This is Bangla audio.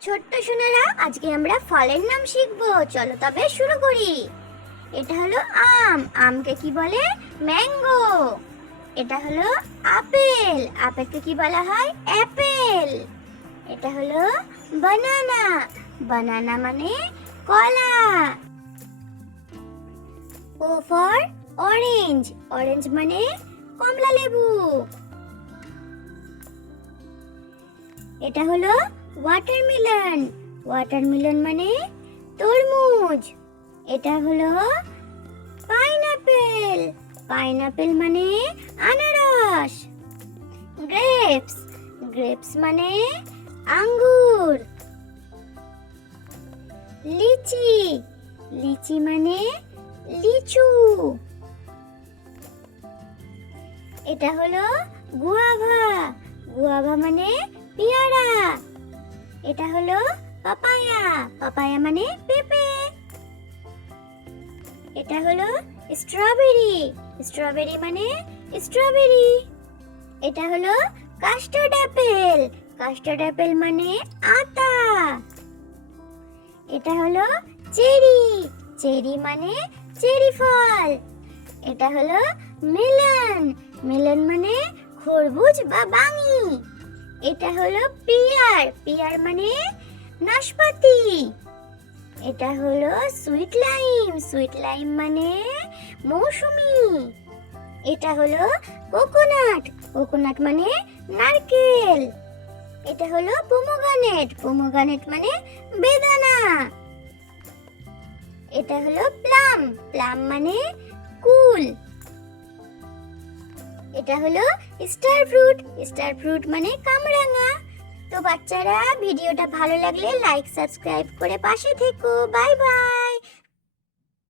ছোট্ট সোনারা, আজকে আমরা ফলের নাম শিখব। চলো তবে শুরু করি। এটা হলো আম। আমকে কি বলে? ম্যাঙ্গো। এটা হলো আপেল। আপেলকে কি বলা হয়? অ্যাপেল। এটা হলো বানানা। বানানা মানে কলা। O for orange. অরেঞ্জ মানে কমলা লেবু এটা হলো ওয়াটারমেলন ওয়াটারমেলন মানে তরমুজ। এটা হলো পাইনাপেল পাইনাপেল মানে আনারস। গ্রেপস গ্রেপস মানে আঙ্গুর। লিচি। লিচি মানে লিচু। এটা হলো গুয়াভা। গুয়াভা মানে পেয়ারা। এটা হলো পাপায়া। পাপায়া মানে পেঁপে। এটা হলো স্ট্রবেরি। স্ট্রবেরি মানে স্ট্রবেরি। এটা হলো কাস্টার্ড অ্যাপেল। কাস্টার্ড অ্যাপেল মানে আতা। এটা হলো চেরি। চেরি মানে চেরি ফল। এটা হলো মেলন। মেলন মানে খরবুজ বা বাঙি। এটা হলো পিয়ার। পিয়ার মানে নাশপাতি। এটা হলো সুইট লাইম। সুইট লাইম মানে মৌসুমি। এটা হলো কোকোনাট। কোকোনাট মানে নারকেল। এটা হলো পোমোগানেট। পোমোগানেট মানে বেদানা। এটা হলো প্লাম। প্লাম মানে কুল। এটা হলো স্টার ফ্রুট স্টার ফ্রুট মানে কামরাঙা। তো বাচ্চারা ভিডিওটা ভালো লাগলে লাইক সাবস্ক্রাইব করে পাশে থেকো। Bye bye